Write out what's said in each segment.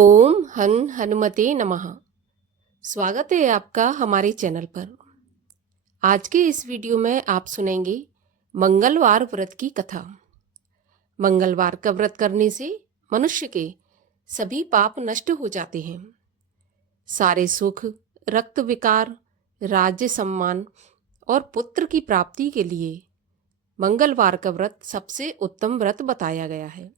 ओम हनुमते नमः। स्वागत है आपका हमारे चैनल पर। आज के इस वीडियो में आप सुनेंगे मंगलवार व्रत की कथा। मंगलवार का व्रत करने से मनुष्य के सभी पाप नष्ट हो जाते हैं। सारे सुख, रक्त विकार, राज्य सम्मान और पुत्र की प्राप्ति के लिए मंगलवार का व्रत सबसे उत्तम व्रत बताया गया है।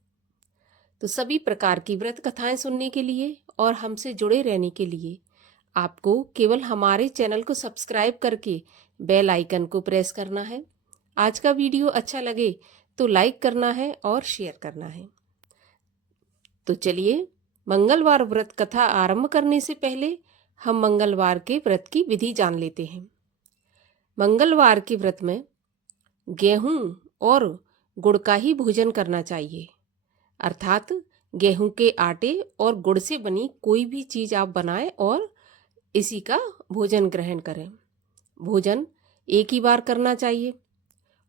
तो सभी प्रकार की व्रत कथाएं सुनने के लिए और हमसे जुड़े रहने के लिए आपको केवल हमारे चैनल को सब्सक्राइब करके बेल आइकन को प्रेस करना है। आज का वीडियो अच्छा लगे तो लाइक करना है और शेयर करना है। तो चलिए, मंगलवार व्रत कथा आरंभ करने से पहले हम मंगलवार के व्रत की विधि जान लेते हैं। मंगलवार के व्रत में गेहूं और गुड़ का ही भोजन करना चाहिए, अर्थात गेहूं के आटे और गुड़ से बनी कोई भी चीज आप बनाएं और इसी का भोजन ग्रहण करें। भोजन एक ही बार करना चाहिए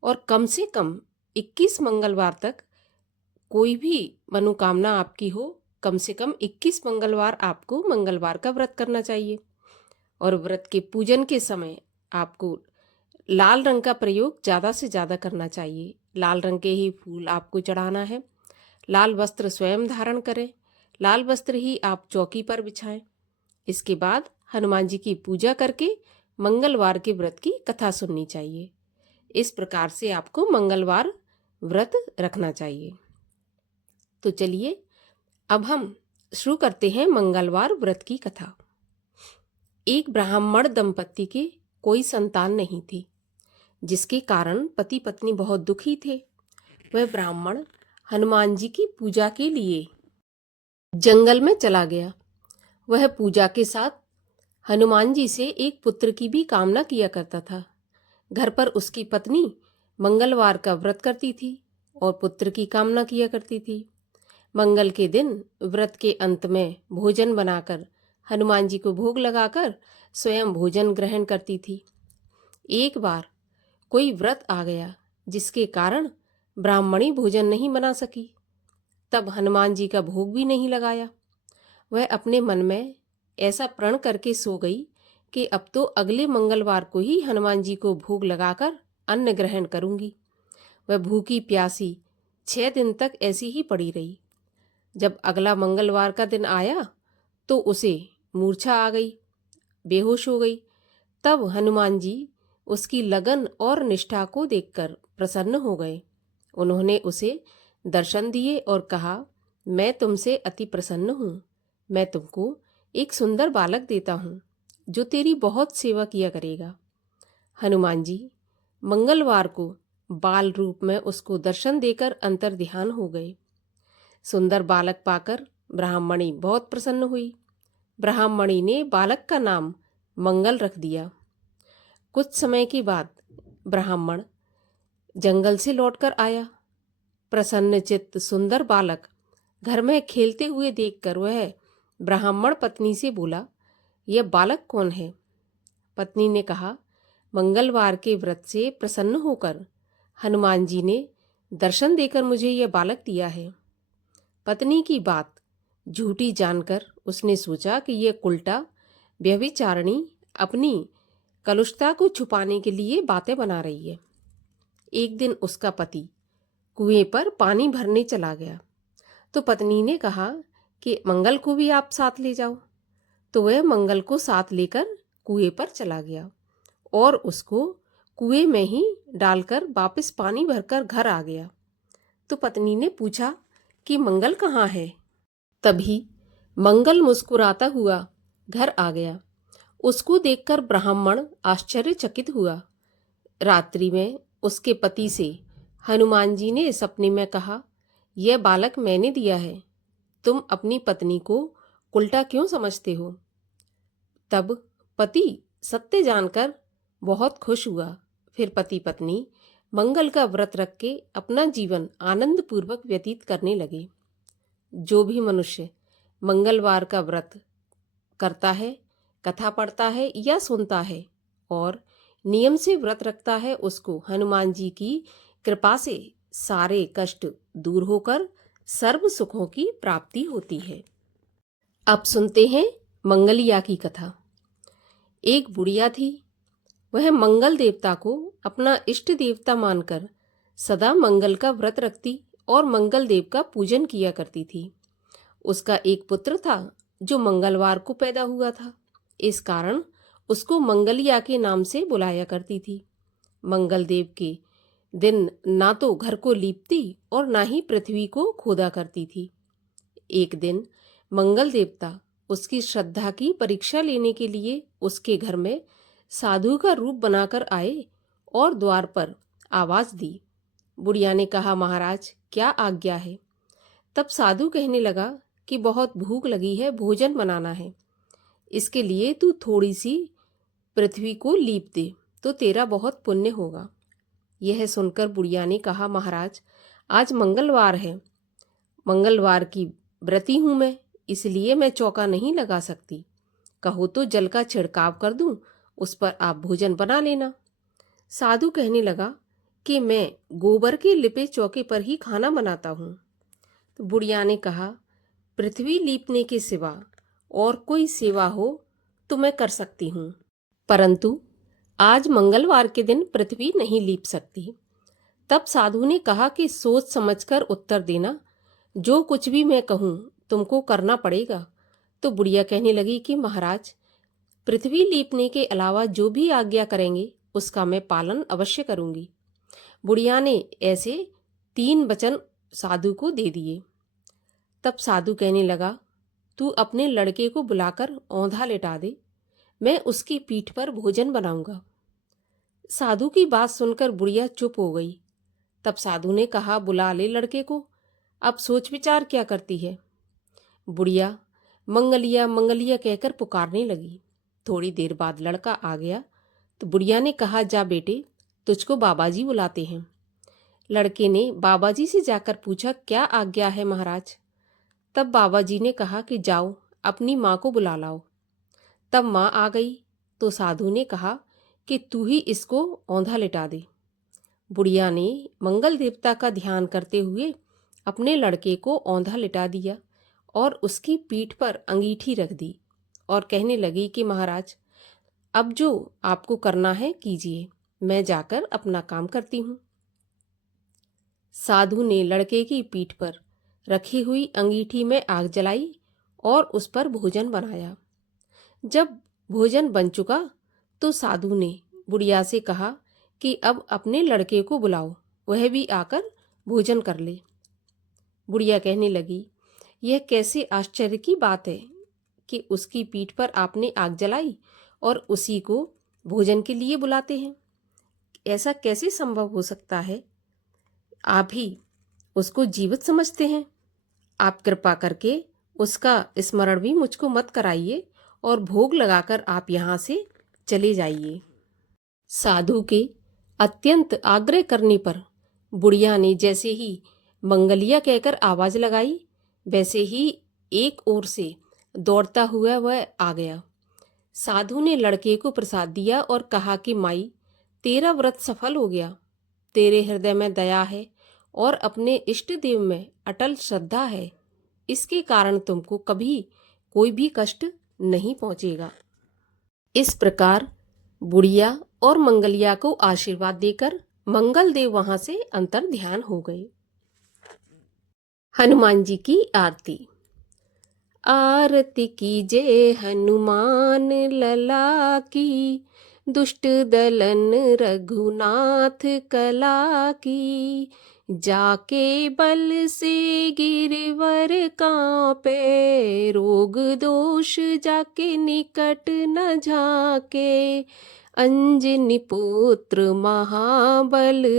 और कम से कम 21 मंगलवार तक, कोई भी मनोकामना आपकी हो, कम से कम 21 मंगलवार आपको मंगलवार का व्रत करना चाहिए। और व्रत के पूजन के समय आपको लाल रंग का प्रयोग ज़्यादा से ज़्यादा करना चाहिए। लाल रंग के ही फूल आपको चढ़ाना है। लाल वस्त्र स्वयं धारण करें। लाल वस्त्र ही आप चौकी पर बिछाएं। इसके बाद हनुमान जी की पूजा करके मंगलवार के व्रत की कथा सुननी चाहिए। इस प्रकार से आपको मंगलवार व्रत रखना चाहिए। तो चलिए, अब हम शुरू करते हैं मंगलवार व्रत की कथा। एक ब्राह्मण दंपत्ति के कोई संतान नहीं थी, जिसके कारण पति पत्नी बहुत दुखी थे। वह ब्राह्मण हनुमान जी की पूजा के लिए जंगल में चला गया। वह पूजा के साथ हनुमान जी से एक पुत्र की भी कामना किया करता था। घर पर उसकी पत्नी मंगलवार का व्रत करती थी और पुत्र की कामना किया करती थी। मंगल के दिन व्रत के अंत में भोजन बनाकर हनुमान जी को भोग लगाकर स्वयं भोजन ग्रहण करती थी। एक बार कोई व्रत आ गया, जिसके कारण ब्राह्मणी भोजन नहीं बना सकी। तब हनुमान जी का भोग भी नहीं लगाया। वह अपने मन में ऐसा प्रण करके सो गई कि अब तो अगले मंगलवार को ही हनुमान जी को भोग लगाकर अन्न ग्रहण करूंगी। वह भूखी प्यासी 6 दिन तक ऐसी ही पड़ी रही। जब अगला मंगलवार का दिन आया तो उसे मूर्छा आ गई, बेहोश हो गई। तब हनुमान जी उसकी लगन और निष्ठा को देखकर प्रसन्न हो गए। उन्होंने उसे दर्शन दिए और कहा, मैं तुमसे अति प्रसन्न हूँ। मैं तुमको एक सुंदर बालक देता हूँ, जो तेरी बहुत सेवा किया करेगा। हनुमान जी मंगलवार को बाल रूप में उसको दर्शन देकर अंतर ध्यान हो गए। सुंदर बालक पाकर ब्राह्मणी बहुत प्रसन्न हुई। ब्राह्मणी ने बालक का नाम मंगल रख दिया। कुछ समय के बाद ब्राह्मण जंगल से लौटकर आया। प्रसन्न चित्त सुंदर बालक घर में खेलते हुए देखकर वह ब्राह्मण पत्नी से बोला, यह बालक कौन है? पत्नी ने कहा, मंगलवार के व्रत से प्रसन्न होकर हनुमान जी ने दर्शन देकर मुझे यह बालक दिया है। पत्नी की बात झूठी जानकर उसने सोचा कि यह उल्टा व्यभिचारिणी अपनी कलुषता को छुपाने के लिए बातें बना रही है। एक दिन उसका पति कुएं पर पानी भरने चला गया, तो पत्नी ने कहा कि मंगल को भी आप साथ ले जाओ। तो वह मंगल को साथ लेकर कुएं पर चला गया और उसको कुएं में ही डालकर वापस पानी भरकर घर आ गया। तो पत्नी ने पूछा कि मंगल कहाँ है? तभी मंगल मुस्कुराता हुआ घर आ गया। उसको देखकर ब्राह्मण आश्चर्यचकित हुआ। रात्रि में उसके पति से हनुमान जी ने सपने में कहा, यह बालक मैंने दिया है, तुम अपनी पत्नी को उल्टा क्यों समझते हो? तब पति सत्य जानकर बहुत खुश हुआ। फिर पति पत्नी मंगल का व्रत रख के अपना जीवन आनंद पूर्वक व्यतीत करने लगे। जो भी मनुष्य मंगलवार का व्रत करता है, कथा पढ़ता है या सुनता है और नियम से व्रत रखता है, उसको हनुमान जी की कृपा से सारे कष्ट दूर होकर सर्व सुखों की प्राप्ति होती है। अब सुनते हैं मंगलिया की कथा। एक बुढ़िया थी। वह मंगल देवता को अपना इष्ट देवता मानकर सदा मंगल का व्रत रखती और मंगल देव का पूजन किया करती थी। उसका एक पुत्र था जो मंगलवार को पैदा हुआ था। इस कारण उसको मंगलिया के नाम से बुलाया करती थी। मंगल देव के दिन ना तो घर को लीपती और ना ही पृथ्वी को खोदा करती थी। एक दिन मंगल देवता उसकी श्रद्धा की परीक्षा लेने के लिए उसके घर में साधु का रूप बनाकर आए और द्वार पर आवाज दी। बुढ़िया ने कहा, महाराज क्या आज्ञा है? तब साधु कहने लगा कि बहुत भूख लगी है, भोजन बनाना है। इसके लिए तू थोड़ी सी पृथ्वी को लीप दे तो तेरा बहुत पुण्य होगा। यह सुनकर बुढ़िया ने कहा, महाराज आज मंगलवार है, मंगलवार की व्रती हूं मैं, इसलिए मैं चौका नहीं लगा सकती। कहो तो जल का छिड़काव कर दूं, उस पर आप भोजन बना लेना। साधु कहने लगा कि मैं गोबर के लिपे चौके पर ही खाना बनाता हूँ। तो बुढ़िया ने कहा, पृथ्वी लीपने के सिवा और कोई सेवा हो तो मैं कर सकती हूँ, परंतु आज मंगलवार के दिन पृथ्वी नहीं लीप सकती। तब साधु ने कहा कि सोच समझकर उत्तर देना, जो कुछ भी मैं कहूँ तुमको करना पड़ेगा। तो बुढ़िया कहने लगी कि महाराज पृथ्वी लीपने के अलावा जो भी आज्ञा करेंगे उसका मैं पालन अवश्य करूंगी। बुढ़िया ने ऐसे 3 वचन साधु को दे दिए। तब साधु कहने लगा, तू अपने लड़के को बुलाकर औंधा लेटा दे, मैं उसकी पीठ पर भोजन बनाऊंगा। साधु की बात सुनकर बुढ़िया चुप हो गई। तब साधु ने कहा, बुला ले लड़के को, अब सोच विचार क्या करती है। बुढ़िया मंगलिया मंगलिया कहकर पुकारने लगी। थोड़ी देर बाद लड़का आ गया तो बुढ़िया ने कहा, जा बेटे तुझको बाबाजी बुलाते हैं। लड़के ने बाबाजी से जाकर पूछा, क्या आज्ञा है महाराज? तब बाबाजी ने कहा कि जाओ अपनी माँ को बुला लाओ। तब माँ आ गई तो साधु ने कहा कि तू ही इसको औंधा लिटा दे। बुढ़िया ने मंगल देवता का ध्यान करते हुए अपने लड़के को औंधा लिटा दिया और उसकी पीठ पर अंगीठी रख दी और कहने लगी कि महाराज अब जो आपको करना है कीजिए, मैं जाकर अपना काम करती हूँ। साधु ने लड़के की पीठ पर रखी हुई अंगीठी में आग जलाई और उस पर भोजन बनाया। जब भोजन बन चुका तो साधु ने बुढ़िया से कहा कि अब अपने लड़के को बुलाओ, वह भी आकर भोजन कर ले। बुढ़िया कहने लगी, यह कैसे आश्चर्य की बात है कि उसकी पीठ पर आपने आग जलाई और उसी को भोजन के लिए बुलाते हैं। ऐसा कैसे संभव हो सकता है? आप ही उसको जीवित समझते हैं। आप कृपा करके उसका स्मरण भी मुझको मत कराइए और भोग लगाकर आप यहाँ से चले जाइए। साधु के अत्यंत आग्रह करने पर बुढ़िया ने जैसे ही मंगलिया कहकर आवाज लगाई, वैसे ही एक ओर से दौड़ता हुआ वह आ गया। साधु ने लड़के को प्रसाद दिया और कहा कि माई तेरा व्रत सफल हो गया, तेरे हृदय में दया है और अपने इष्ट देव में अटल श्रद्धा है, इसके कारण तुमको कभी कोई भी कष्ट नहीं पहुंचेगा। इस प्रकार बुढ़िया और मंगलिया को आशीर्वाद देकर मंगल देव वहां से अंतर ध्यान हो गए। हनुमान जी की आरती। आरती कीजे हनुमान लला की, दुष्ट दलन रघुनाथ कला की। जाके बल से गिरवर कांपे, रोग दोष जाके निकट न झाके। अंजनी पुत्र महाबलदाई,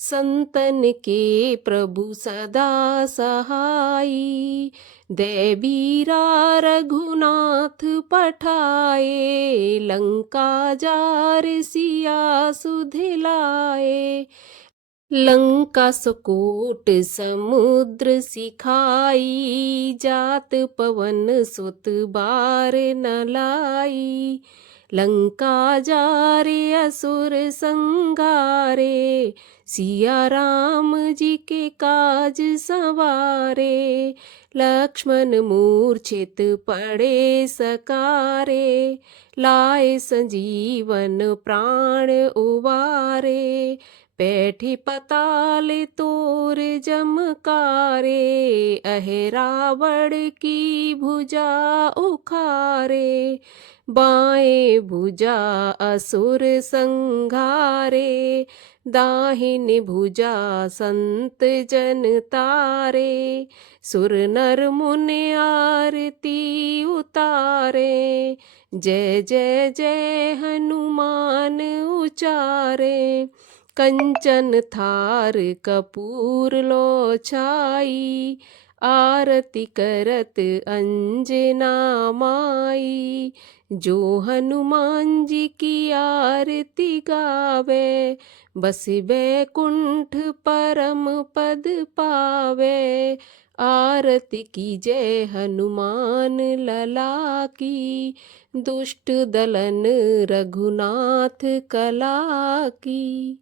संतन के प्रभु सदा सहाई। देवीरा रघुनाथ पठाए, लंका जार सिया सुधिलाए। लंका सुकोट समुद्र सिखाई, जात पवन सुत बार न लाई। लंका जारे असुर संगारे, सिया राम जी के काज संवारे। लक्ष्मण मूर्छित पड़े सकारे, लाए संजीवन प्राण उवारे। बैठे पताल तोर जमकारे, अहे रावण की भुजा उखारे। बाएं भुजा असुर संघारे, दाहिनी भुजा संत जन तारे। सुर नर मुनि आरती उतारे, जय जय जय हनुमान उचारे। कंचन थार कपूर लो छाई, आरती करत अंजना माई। जो हनुमान जी की आरती गावे, बस बैकुंठ परम पद पावे। आरती कीजय हनुमान लला की, दुष्ट दलन रघुनाथ कला की।